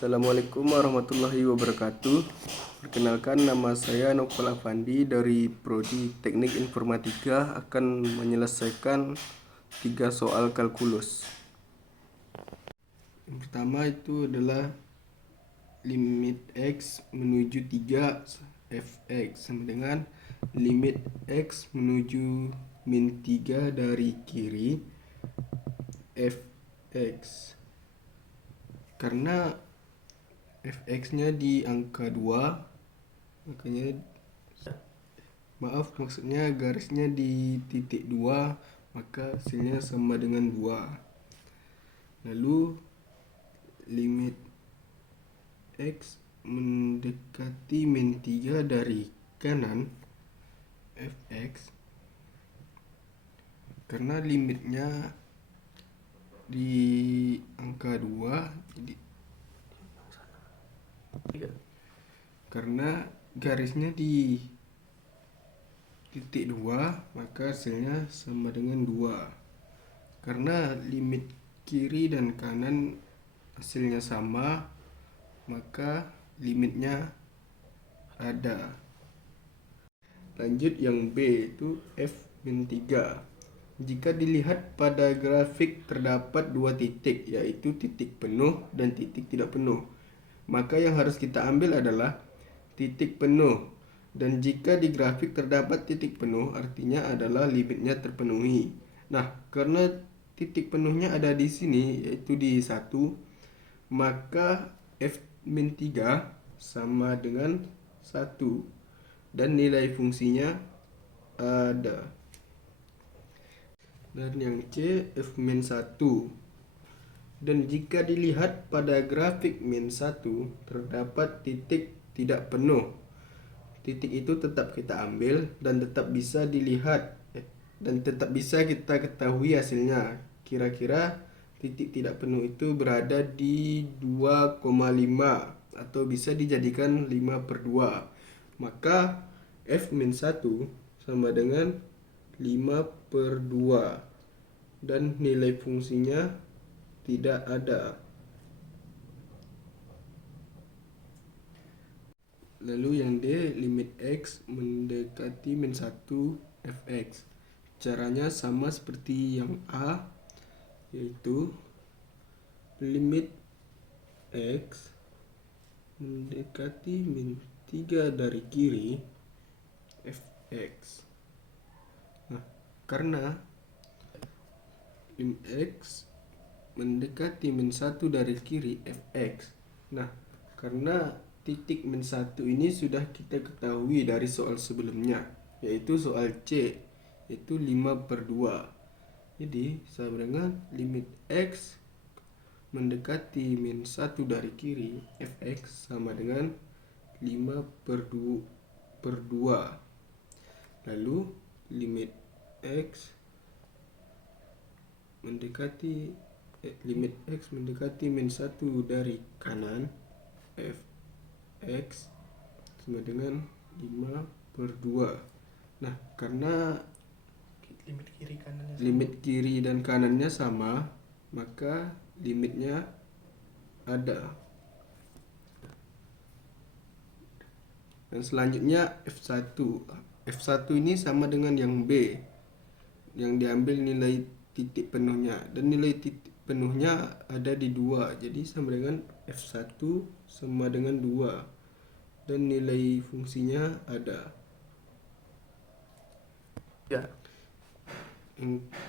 Assalamualaikum warahmatullahi wabarakatuh. Perkenalkan, nama saya Novel Afandi dari Prodi Teknik Informatika, akan menyelesaikan 3 soal kalkulus. Yang pertama itu adalah limit X menuju 3 fx sama dengan limit X menuju min 3 dari kiri fx. Karena fx-nya di angka 2, makanya maksudnya garisnya di titik 2, maka hasilnya sama dengan 2. Lalu limit X mendekati min 3 dari kanan fx, karena limitnya di angka 2, jadi karena garisnya di titik 2, maka hasilnya sama dengan 2. Karena limit kiri dan kanan hasilnya sama, maka limitnya ada. Lanjut yang B, itu F min 3. Jika dilihat pada grafik terdapat 2 titik, yaitu titik penuh dan titik tidak penuh, maka yang harus kita ambil adalah titik penuh. Dan jika di grafik terdapat titik penuh, artinya adalah limitnya terpenuhi. Nah, karena titik penuhnya ada di sini, yaitu di 1, maka F min 3 sama dengan 1, dan nilai fungsinya ada. Dan yang C, F min 1. Dan jika dilihat pada grafik min 1 terdapat titik tidak penuh, titik itu tetap kita ambil dan tetap bisa dilihat dan tetap bisa kita ketahui hasilnya. Kira-kira titik tidak penuh itu berada di 2,5 atau bisa dijadikan 5/2. Maka F min 1 sama dengan 5/2 dan nilai fungsinya tidak ada. Lalu yang D, limit X mendekati min 1 fx. Caranya sama seperti yang A, yaitu limit X mendekati min 3 dari kiri fx. Nah, karena limit X mendekati min 1 dari kiri fx. Nah, karena titik min 1 ini sudah kita ketahui dari soal sebelumnya, yaitu soal C, yaitu 5/2. Jadi sama dengan limit X mendekati min 1 dari kiri fx sama dengan 5/2. Lalu limit X mendekati min 1 dari kanan fx sama dengan 5/2. Nah, karena limit kiri dan kanannya sama, maka limitnya ada. Dan selanjutnya F1. F1 ini sama dengan yang B, yang diambil nilai titik penuhnya, dan nilai titik penuhnya ada di 2, jadi sama dengan F1 sama dengan 2, dan nilai fungsinya ada. Yang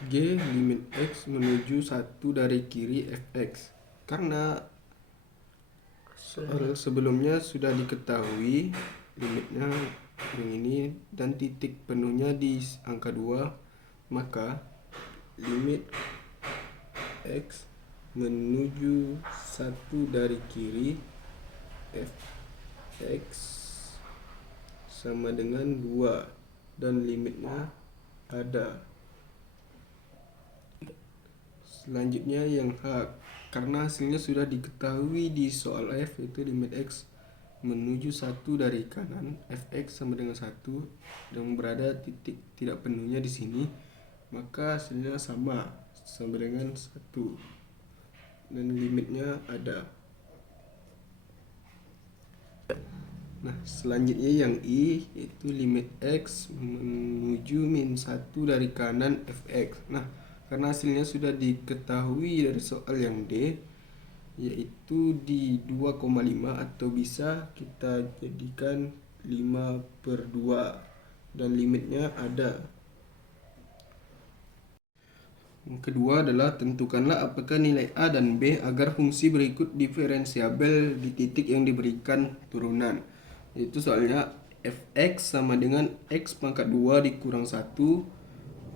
G, limit X menuju 1 dari kiri fx. Karena soal sebelumnya sudah diketahui limitnya yang ini dan titik penuhnya di angka 2, maka limit X menuju 1 dari kiri fx sama dengan 2 dan limitnya ada. Selanjutnya yang H, karena hasilnya sudah diketahui di soal F, yaitu limit X menuju 1 dari kanan fx sama dengan 1 dan berada titik tidak penuhnya di sini, maka hasilnya sama dengan 1 dan limitnya ada. Nah, selanjutnya yang I, yaitu limit X menuju min 1 dari kanan fx. Nah, karena hasilnya sudah diketahui dari soal yang D, yaitu di 2,5, atau bisa kita jadikan 5/2, dan limitnya ada. Yang kedua adalah tentukanlah apakah nilai A dan B agar fungsi berikut diferensiabel di titik yang diberikan turunan. Yaitu soalnya fx sama dengan x pangkat 2 dikurang 1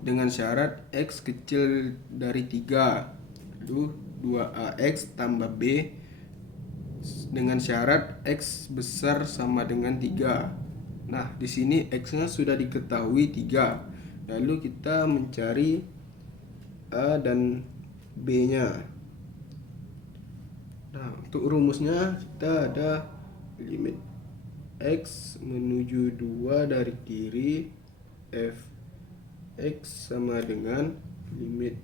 dengan syarat x kecil dari 3. Lalu 2ax tambah b dengan syarat x besar sama dengan 3. Nah, di sini x-nya sudah diketahui 3. Lalu kita mencari A dan B-nya. Nah, untuk rumusnya kita ada limit X menuju 2 dari kiri, f X sama dengan limit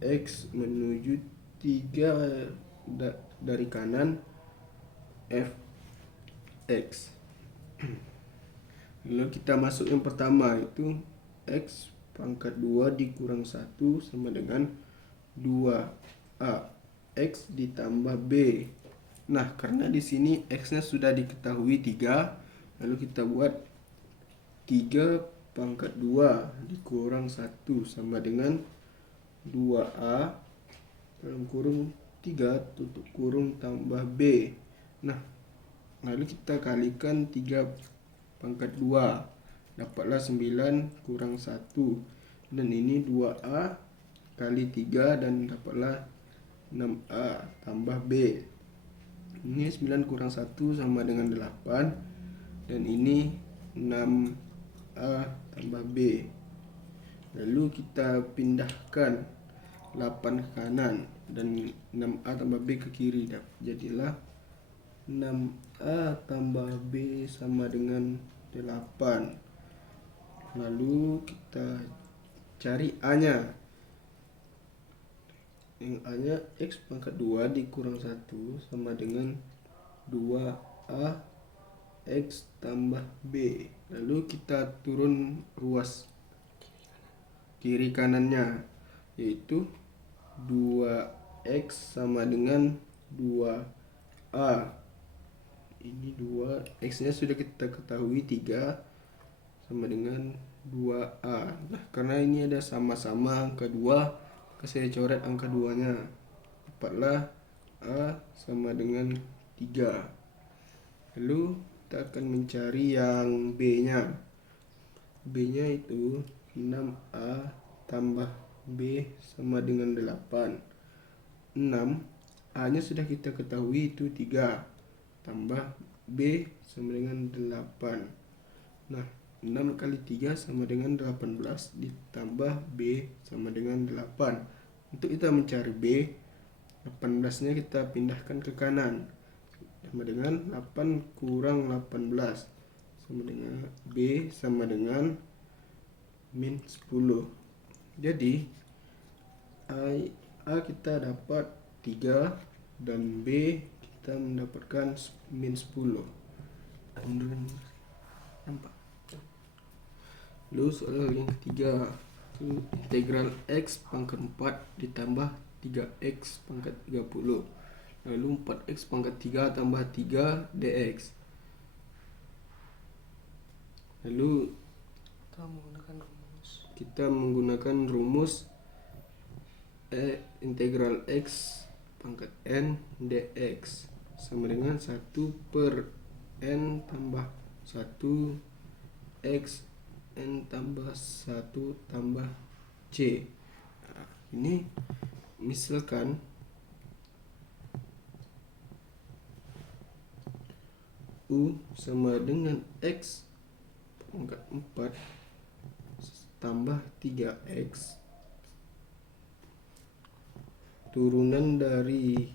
X menuju 3 dari kanan, f X. Lalu kita masuk yang pertama, itu X pangkat 2 dikurang 1 sama dengan 2A X ditambah B. Nah, karena di sini X-nya sudah diketahui 3, lalu kita buat 3 pangkat 2 dikurang 1 sama dengan 2A dalam kurung 3 tutup kurung tambah B. Nah, lalu kita kalikan 3 pangkat 2, dapatlah 9 kurang 1, dan ini 2A kali 3 dan dapatlah 6A tambah B. Ini 9 kurang 1 sama dengan 8, dan ini 6A tambah B. Lalu kita pindahkan 8 ke kanan dan 6A tambah B ke kiri. Jadilah 6A tambah B sama dengan 8. Lalu kita cari A-nya. Yang A-nya X pangkat 2 dikurang 1 sama dengan 2A X tambah B. Lalu kita turun ruas kiri kanannya, yaitu 2X sama dengan 2A. Ini 2, X-nya sudah kita ketahui 3 sama dengan 2A. Nah, karena ini ada sama-sama angka 2, maka saya coret angka 2-nya. Dapatlah A sama dengan 3. Lalu kita akan mencari yang B-nya. B-nya itu 6A tambah B sama dengan 8. 6, A-nya sudah kita ketahui itu 3, tambah B sama dengan 8. Nah, 6 kali 3 sama dengan 18, ditambah B sama dengan 8. Untuk kita mencari B, 18-nya kita pindahkan ke kanan, sama dengan 8 kurang 18, sama dengan B sama dengan min 10. Jadi A kita dapat 3 dan B kita mendapatkan min 10. Nampak? Lalu soal yang ketiga, itu integral X pangkat 4 ditambah 3X pangkat 30. Lalu 4X pangkat 3 tambah 3 dx. Lalu kita menggunakan rumus integral X pangkat N dx sama dengan 1 per N tambah 1 X N tambah 1 tambah C. Nah, ini misalkan U sama dengan X pangkat 4 tambah 3X turunan dari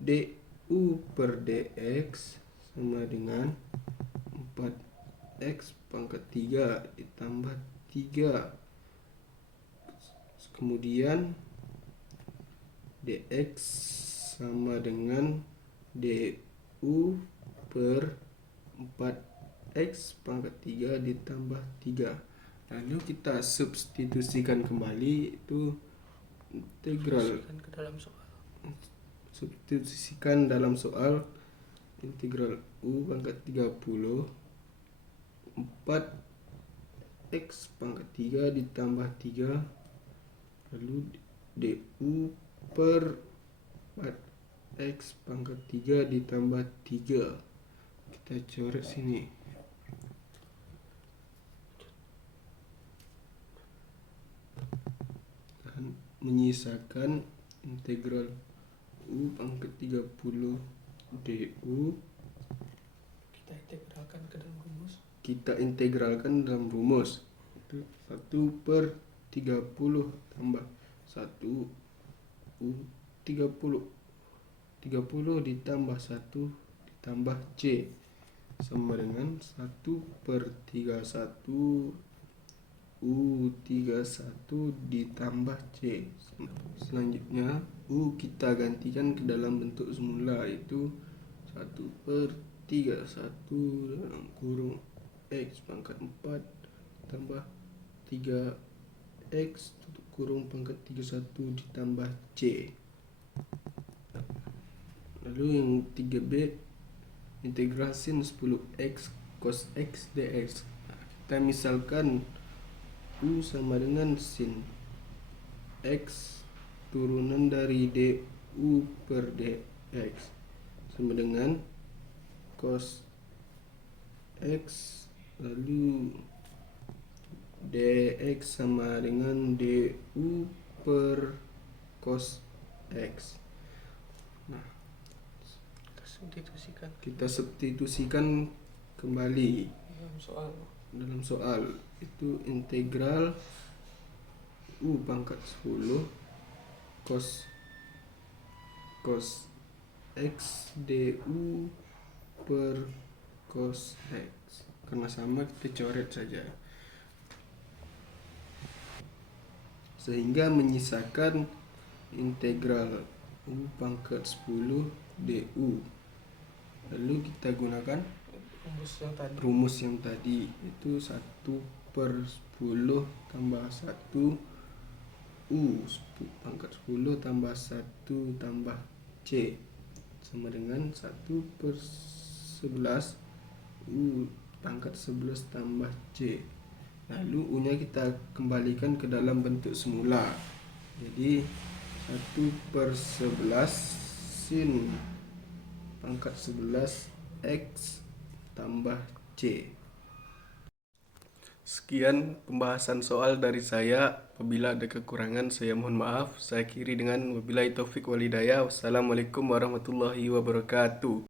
du per dx sama dengan 4x pangkat 3 ditambah 3, kemudian dx sama dengan du per 4x pangkat 3 ditambah 3. Lalu kita substitusikan kembali, itu integral. Substitusikan dalam soal integral u pangkat 30 4x pangkat 3 ditambah 3, lalu du per 4x pangkat 3 ditambah 3. Kita coret sini. Dan menyisakan integral u pangkat 30 du kita integralkan dalam rumus. Itu 1 per 30 tambah 1 u 30 ditambah 1 ditambah c sama dengan 1 per 31 u 31 ditambah c. Selanjutnya u kita gantikan ke dalam bentuk semula, yaitu 1 per 31 dalam kurung x pangkat 4 tambah 3x tutup kurung pangkat 31 ditambah c. Lalu yang 3b, integral sin 10x cos x dx. Kita misalkan u sama dengan sin x turunan dari du per dx sama dengan cos x, lalu dx sama dengan du per cos x. Nah, kita substitusikan kembali dalam soal, itu integral u pangkat 10 cos x du per cos x. Karena sama, kita coret saja sehingga menyisakan integral u pangkat 10 du. Lalu kita gunakan rumus yang tadi, itu 1 per 10 tambah 1 u pangkat 10 tambah 1 tambah c sama dengan 1 per 11 u pangkat 11 tambah c. Lalu u nya kita kembalikan ke dalam bentuk semula, jadi 1 per 11 sin pangkat 11 x tambah c. Sekian pembahasan soal dari saya. Apabila ada kekurangan, saya mohon maaf. Saya akhiri dengan wabillahi taufik wal hidayah. Wassalamualaikum warahmatullahi wabarakatuh.